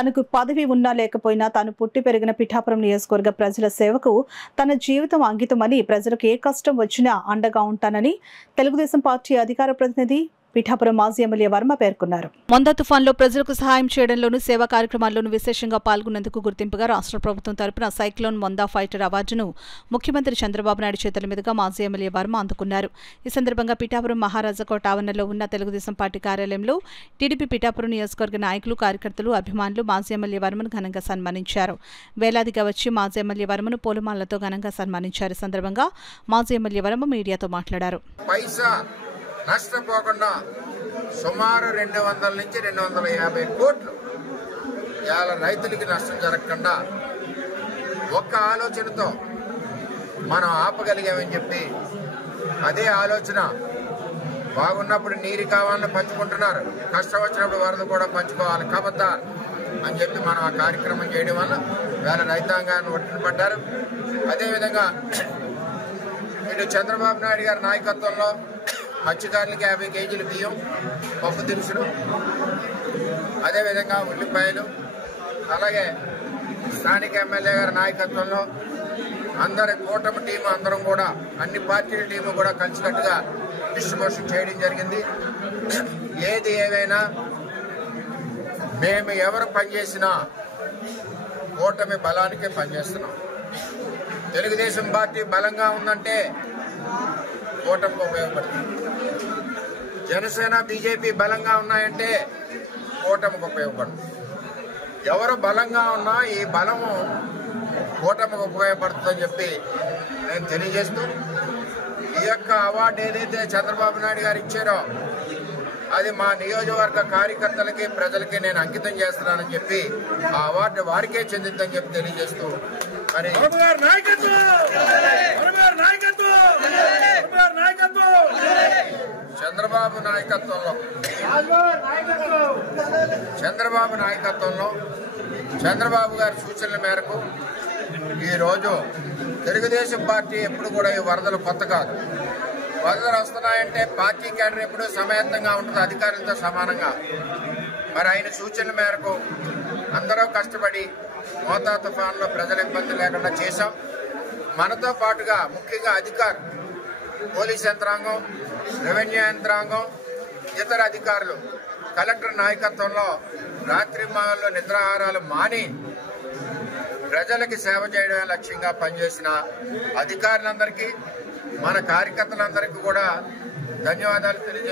తనకు పదవి ఉన్నా లేకపోయినా తాను పుట్టి పెరిగిన పిఠాపురం నియోజకవర్గ ప్రజల సేవకు తన జీవితం అంకితమని, ప్రజలకు ఏ కష్టం వచ్చినా అండగా ఉంటానని తెలుగుదేశం పార్టీ అధికార ప్రతినిధి పిఠాపురం మాజీ ఎమ్మెల్యే వర్మ పేర్కొన్నారు. మొందా తుఫాన్లో ప్రజలకు సహాయం చేయడంలోనూ, సేవా కార్యక్రమాల్లోనూ విశేషంగా పాల్గొన్నందుకు గుర్తింపుగా రాష్ట్ర ప్రభుత్వం తరపున సైక్లోన్ మొందా ఫైటర్ అవార్డును ముఖ్యమంత్రి చంద్రబాబు నాయుడు చేతుల మీదుగా మాజీ ఎమ్మెల్యే వర్మ అందుకున్నారు. ఈ సందర్భంగా పిఠాపురం మహారాజాకోట ఆవరణలో ఉన్న తెలుగుదేశం పార్టీ కార్యాలయంలో టీడీపీ పిఠాపురం నియోజకవర్గ నాయకులు, కార్యకర్తలు, అభిమానులు మాజీ ఎమ్మెల్యే వర్మను ఘనంగా సన్మానించారు. వేలాదిగా వచ్చి మాజీ ఎమ్మెల్యే వర్మను పూలమాలతో ఘనంగా సన్మానించారు. ఈ సందర్భంగా మాజీ ఎమ్మెల్యే వర్మ మీడియాతో మాట్లాడారు. నష్టపోకుండా సుమారు 200 నుంచి 250 కోట్లు ఇవాళ రైతులకి నష్టం జరగకుండా ఒక్క ఆలోచనతో మనం ఆపగలిగామని చెప్పి, అదే ఆలోచన బాగున్నప్పుడు నీరు కావాలని పంచుకుంటున్నారు, కష్టం వచ్చినప్పుడు వరద కూడా పంచుకోవాలి కబద్దార్ అని చెప్పి మనం ఆ కార్యక్రమం చేయడం వల్ల ఇవాళ రైతాంగాన్ని ఒట్టిన పడ్డారు. అదేవిధంగా ఇటు చంద్రబాబు నాయుడు గారి నాయకత్వంలో మత్స్యకారులకి 50 కేజీలు బియ్యం, పప్పు దినుసులు, అదేవిధంగా ఉల్లిపాయలు, అలాగే స్థానిక ఎమ్మెల్యే గారి నాయకత్వంలో అందరి కూటమి టీము అందరం కూడా, అన్ని పార్టీల టీము కూడా కలిసికట్టుగా డిస్ట్రిబ్యూషన్ చేయడం జరిగింది. ఏది ఏమైనా మేము ఎవరు పనిచేసినా కూటమి బలానికే పనిచేస్తున్నాం. తెలుగుదేశం పార్టీ బలంగా ఉందంటే కూటమికి ఉపయోగపడుతుంది. జనసేన, బీజేపీ బలంగా ఉన్నాయంటే కూటమికి ఉపయోగపడుతుంది. ఎవరు బలంగా ఉన్నా ఈ బలము కూటమికి ఉపయోగపడుతుందని చెప్పి నేను తెలియజేస్తూ, ఈ యొక్క అవార్డు ఏదైతే చంద్రబాబు నాయుడు గారు ఇచ్చారో అది మా నియోజకవర్గ కార్యకర్తలకి, ప్రజలకి నేను అంకితం చేస్తున్నానని చెప్పి ఆ అవార్డు వారికే చెందిందని చెప్పి తెలియజేస్తూ, మరి చంద్రబాబు గారి సూచనల మేరకు ఈరోజు తెలుగుదేశం పార్టీ ఎప్పుడు కూడా ఈ వరదలు కొత్త కాదు. వరదలు వస్తున్నాయంటే పార్టీ క్యాడర్ ఎప్పుడూ సమయత్నంగా ఉంటుంది, అధికారులతో సమానంగా. మరి ఆయన సూచనల మేరకు అందరూ కష్టపడి మోతా తుఫాన్లో ప్రజల ఇబ్బంది లేకుండా చేశాం. మనతో పాటుగా ముఖ్యంగా అధికారులు, పోలీస్ యంత్రాంగం, రెవెన్యూ యంత్రాంగం, ఇతర అధికారులు కలెక్టర్ నాయకత్వంలో రాత్రి మాల్లో నిద్రాహారాలు మాని ప్రజలకి సేవ చేయడమే లక్ష్యంగా పనిచేసిన అధికారులందరికీ, మన కార్యకర్తలందరికీ కూడా ధన్యవాదాలు తెలియజేస్తున్నాను.